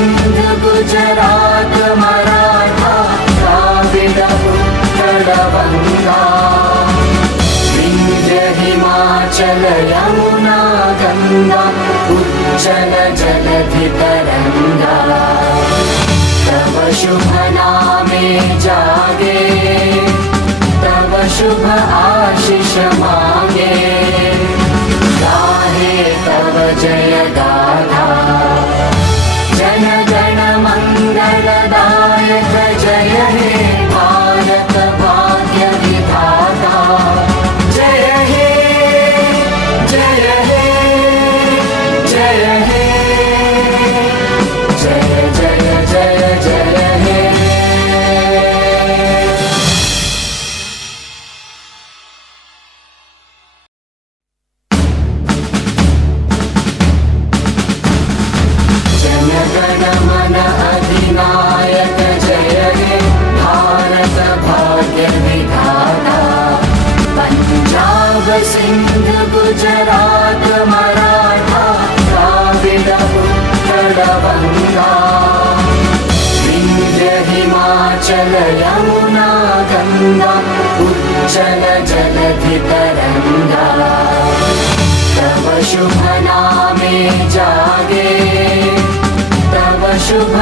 सिंधु गुजरात मराठा द्राविड उत्कल गंगा विंध्य हिमाचल यमुना गंगा उज्जल जलधि तरंगा तव शुभ नामे जागे तव शुभ आशीष मांगे गाहे तव जय गाथा जन गण मंगलदायक जय हे भारत भाग्य विधाता जय हे जय हे जय हे जय जय जय जय हे। जनगण मन अधिनायक जय हे भारत भाग्य विधाता पंजाब सिंध गुजरात मराठा द्राविड उत्कल गंगा विंध्य हिमाचल यमुना गंगा उज्जल जलधि तरंगा तव शुभ नामे जागे तव शुभ